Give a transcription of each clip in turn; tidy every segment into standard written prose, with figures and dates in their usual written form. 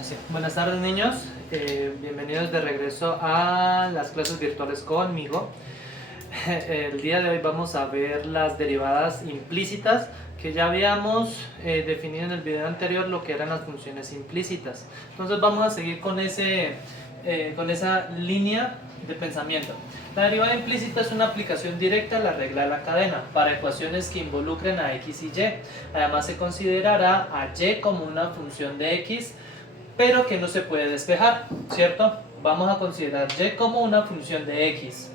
Así. Buenas tardes niños, bienvenidos de regreso a las clases virtuales conmigo. El día de hoy vamos a ver las derivadas implícitas que ya habíamos definido en el video anterior, lo que eran las funciones implícitas. Entonces vamos a seguir con esa línea de pensamiento. La derivada implícita es una aplicación directa a la regla de la cadena para ecuaciones que involucren a x y y. Además se considerará a y como una función de x, pero que no se puede despejar, ¿cierto? Vamos a considerar y como una función de x.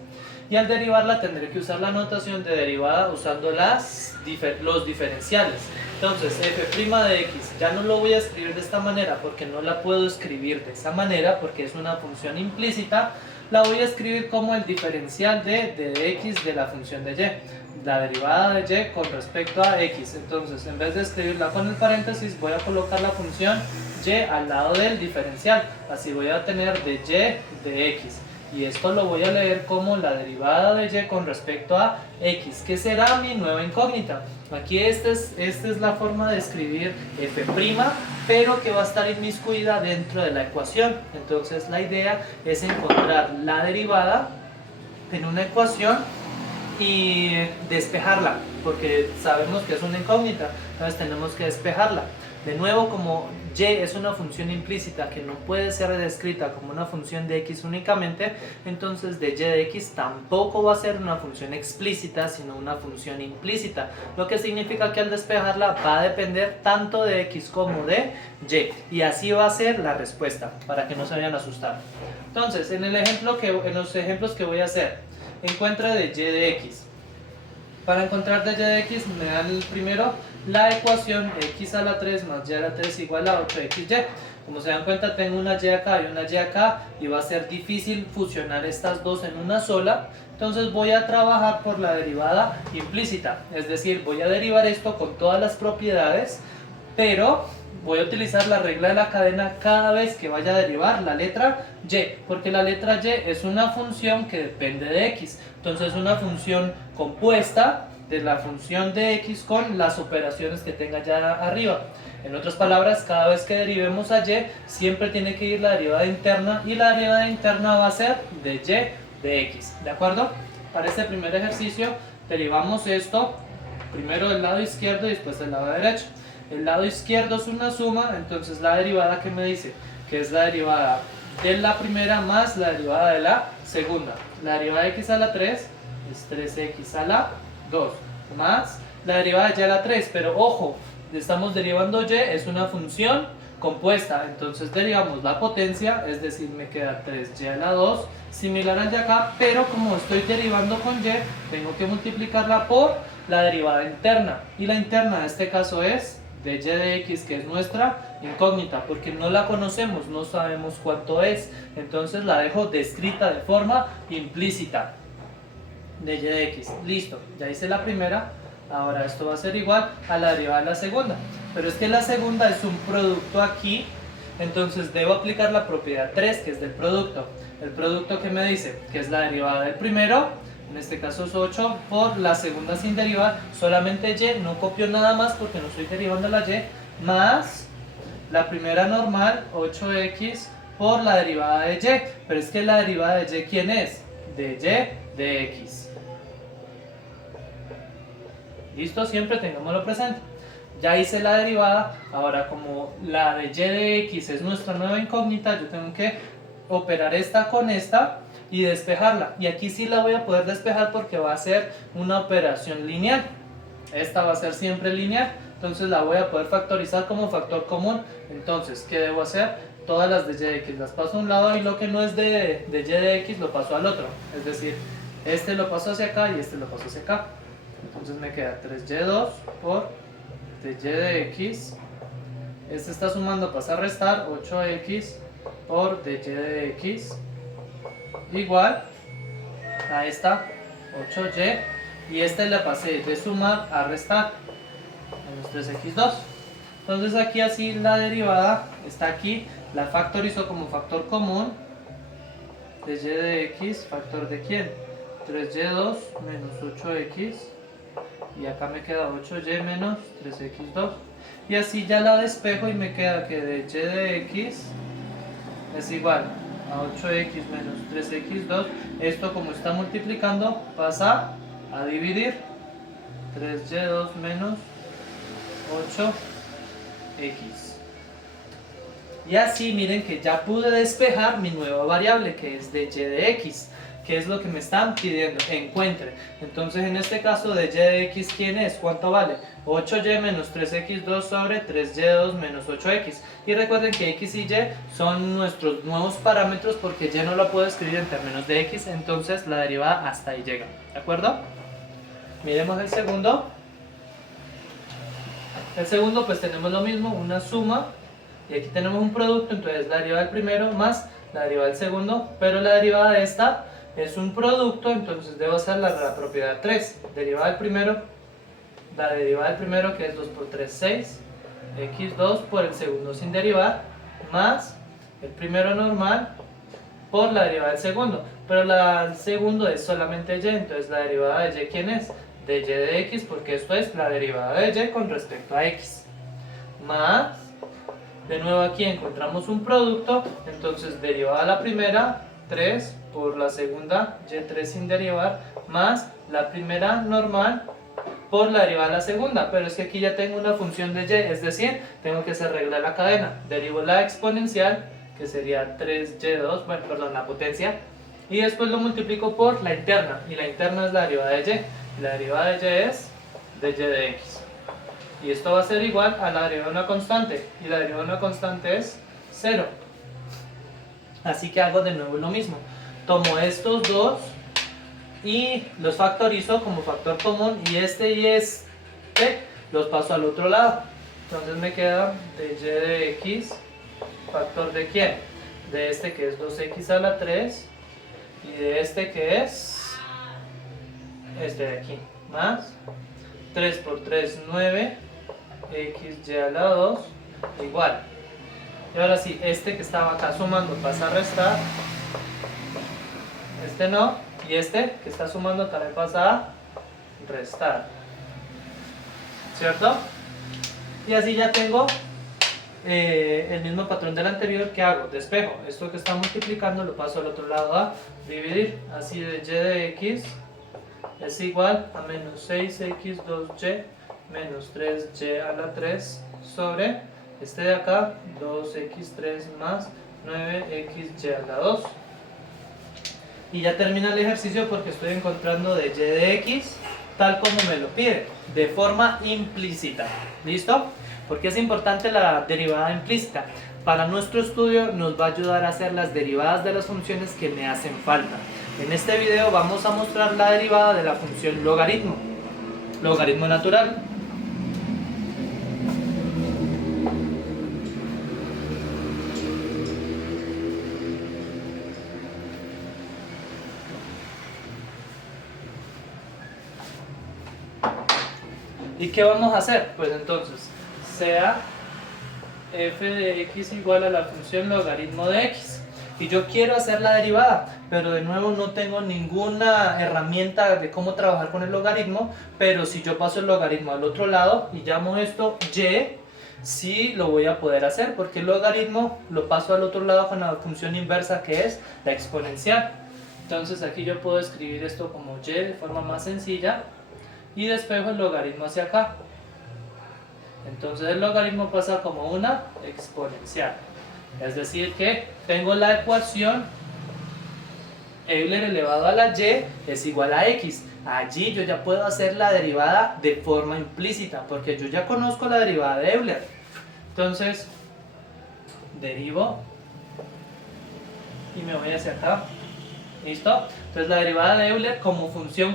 Y al derivarla tendré que usar la notación de derivada usando los diferenciales. Entonces, f' de x, ya no lo voy a escribir de esta manera porque no la puedo escribir de esa manera porque es una función implícita. La voy a escribir como el diferencial de x de la función de y, la derivada de y con respecto a x. Entonces, en vez de escribirla con el paréntesis, voy a colocar la función y al lado del diferencial. Así voy a tener de y de x. Y esto lo voy a leer como la derivada de y con respecto a x, que será mi nueva incógnita. Aquí esta es la forma de escribir f', pero que va a estar inmiscuida dentro de la ecuación. Entonces la idea es encontrar la derivada en una ecuación y despejarla, porque sabemos que es una incógnita, entonces tenemos que despejarla. De nuevo, como y es una función implícita que no puede ser descrita como una función de x únicamente, entonces de y de x tampoco va a ser una función explícita, sino una función implícita, lo que significa que al despejarla va a depender tanto de x como de y así va a ser la respuesta, para que no se vayan a asustar. Entonces, en los ejemplos que voy a hacer, encuentra de y de x. Para encontrar de y de x me dan primero la ecuación x a la 3 más y a la 3 igual a 8xy. Como se dan cuenta, tengo una y acá y una y acá y va a ser difícil fusionar estas dos en una sola. Entonces voy a trabajar por la derivada implícita, es decir, voy a derivar esto con todas las propiedades, pero voy a utilizar la regla de la cadena cada vez que vaya a derivar la letra y, porque la letra y es una función que depende de x. Entonces es una función compuesta de la función de x con las operaciones que tenga ya arriba. En otras palabras, cada vez que derivemos a y, siempre tiene que ir la derivada interna, y la derivada interna va a ser de y de x, ¿de acuerdo? Para este primer ejercicio derivamos esto, primero del lado izquierdo y después del lado derecho. El lado izquierdo es una suma, entonces la derivada que me dice que es la derivada de la primera más la derivada de la segunda. La derivada de x a la 3 es 3x a la 2 más la derivada de y a la 3, pero ojo, estamos derivando y, es una función compuesta, entonces derivamos la potencia, es decir, me queda 3y a la 2, similar al de acá, pero como estoy derivando con y, tengo que multiplicarla por la derivada interna, y la interna en este caso es de y de x, que es nuestra incógnita, porque no la conocemos, no sabemos cuánto es, entonces la dejo descrita de forma implícita, de y de x. Listo, ya hice la primera. Ahora esto va a ser igual a la derivada de la segunda, pero es que la segunda es un producto aquí, entonces debo aplicar la propiedad 3, que es del producto. El producto que me dice que es la derivada del primero, en este caso es 8, por la segunda sin derivar, solamente y, no copio nada más porque no estoy derivando la y, más la primera normal, 8x, por la derivada de y, pero es que la derivada de y, ¿quién es? De y de x. ¿Listo? Siempre tengámoslo presente. Ya hice la derivada, ahora como la de y de x es nuestra nueva incógnita, yo tengo que operar esta con esta y despejarla. Y aquí sí la voy a poder despejar porque va a ser una operación lineal. Esta va a ser siempre lineal, entonces la voy a poder factorizar como factor común. Entonces, ¿qué debo hacer? Todas las de y de x las paso a un lado y lo que no es de y de x lo paso al otro. Es decir, este lo paso hacia acá y este lo paso hacia acá. Entonces me queda 3y2 por de y de x. Este está sumando, pasa a restar 8x por de y de x igual a esta 8y, y este le pasé de sumar a restar, menos 3x2. Entonces aquí así la derivada está aquí, la factorizo como factor común, de y de x, factor de quién, 3y2 menos 8x, y acá me queda 8y menos 3x2. Y así ya la despejo y me queda que de y de x es igual a 8x menos 3x2. Esto, como está multiplicando, pasa a dividir 3y2 menos 8x. Y así miren que ya pude despejar mi nueva variable, que es de y de x, que es lo que me están pidiendo, encuentre. Entonces en este caso de y de x, ¿quién es? ¿Cuánto vale? 8y menos 3x2 sobre 3y2 menos 8x. Y recuerden que x y y son nuestros nuevos parámetros, porque y no lo puedo escribir en términos de x, entonces la derivada hasta ahí llega, ¿de acuerdo? Miremos el segundo. El segundo, pues tenemos lo mismo, una suma, y aquí tenemos un producto, entonces la derivada del primero más la derivada del segundo, pero la derivada de esta es un producto, entonces debo hacer la propiedad 3, derivada del primero, la derivada del primero, que es 2 por 3, 6, x2 por el segundo sin derivar, más el primero normal por la derivada del segundo, pero el segundo es solamente y, entonces la derivada de y, ¿quién es? De y de x, porque esto es la derivada de y con respecto a x, más, de nuevo aquí encontramos un producto, entonces derivada de la primera, 3 por la segunda, y3 sin derivar, más la primera normal por la derivada de la segunda, pero es que aquí ya tengo una función de y, es decir, tengo que hacer regla de la cadena, derivo la exponencial, que sería 3y2, bueno, perdón, la potencia, y después lo multiplico por la interna, y la interna es la derivada de y, y la derivada de y es de y de x. Y esto va a ser igual a la derivada de una constante, y la derivada de una constante es 0. Así que hago de nuevo lo mismo. Tomo estos dos y los factorizo como factor común, y este los paso al otro lado. Entonces me queda de y de x, factor de ¿quién? De este, que es 2x a la 3, y de este, que es este de aquí, más 3 por 3, 9, xy a la 2, igual. Y ahora sí, este que estaba acá sumando pasa a restar, este no, y este que está sumando también pasa a restar, ¿cierto? Y así ya tengo el mismo patrón del anterior. que hago? Despejo, esto que está multiplicando lo paso al otro lado a dividir, así de y de x es igual a menos 6x2y menos 3y a la 3 sobre este de acá, 2x3 más 9xy a la 2. Y ya termina el ejercicio, porque estoy encontrando de y de x tal como me lo pide, de forma implícita. ¿Listo? Porque es importante la derivada implícita. Para nuestro estudio nos va a ayudar a hacer las derivadas de las funciones que me hacen falta. En este video vamos a mostrar la derivada de la función logaritmo, logaritmo natural. ¿Y qué vamos a hacer? Pues entonces, sea f de x igual a la función logaritmo de x. Y yo quiero hacer la derivada, pero de nuevo no tengo ninguna herramienta de cómo trabajar con el logaritmo. Pero si yo paso el logaritmo al otro lado y llamo esto y, sí lo voy a poder hacer, porque el logaritmo lo paso al otro lado con la función inversa, que es la exponencial. Entonces aquí yo puedo escribir esto como y de forma más sencilla, y despejo el logaritmo hacia acá. Entonces el logaritmo pasa como una exponencial. Es decir que tengo la ecuación Euler elevado a la y es igual a x. Allí yo ya puedo hacer la derivada de forma implícita, porque yo ya conozco la derivada de Euler. Entonces derivo y me voy hacia acá. ¿Listo? Entonces la derivada de Euler como función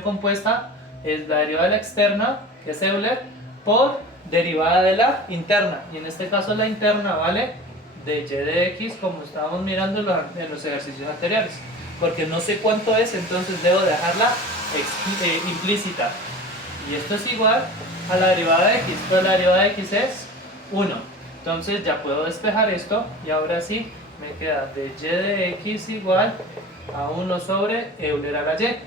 compuesta es la derivada de la externa, que es Euler, por derivada de la interna. Y en este caso la interna vale de y de x, como estábamos mirando en los ejercicios anteriores. Porque no sé cuánto es, entonces debo dejarla implícita. Y esto es igual a la derivada de x. Entonces la derivada de x es 1. Entonces ya puedo despejar esto, y ahora sí me queda de y de x igual a 1 sobre Euler a la y.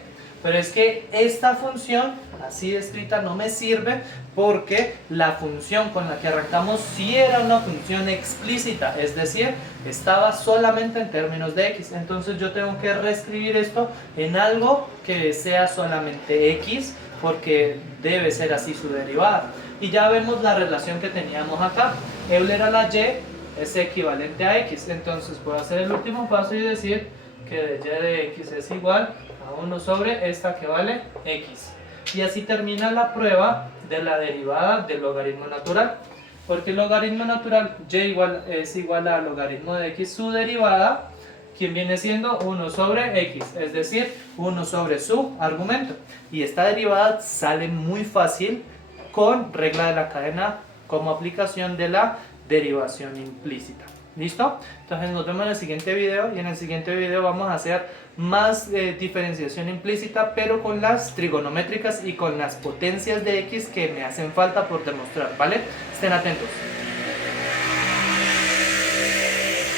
pero es que esta función así descrita no me sirve porque la función con la que arrancamos sí era una función explícita, es decir, estaba solamente en términos de x. Entonces yo tengo que reescribir esto en algo que sea solamente x, porque debe ser así su derivada. Y ya vemos la relación que teníamos acá. Euler a la y es equivalente a x. Entonces puedo hacer el último paso y decir que de y de x es igual a 1 sobre esta que vale x. Y así termina la prueba de la derivada del logaritmo natural. Porque el logaritmo natural y es igual al logaritmo de x, su derivada, quien viene siendo 1 sobre x, es decir, 1 sobre su argumento. Y esta derivada sale muy fácil con regla de la cadena como aplicación de la derivación implícita. ¿Listo? Entonces nos vemos en el siguiente video, y en el siguiente video vamos a hacer más diferenciación implícita, pero con las trigonométricas y con las potencias de x que me hacen falta por demostrar, ¿vale? Estén atentos.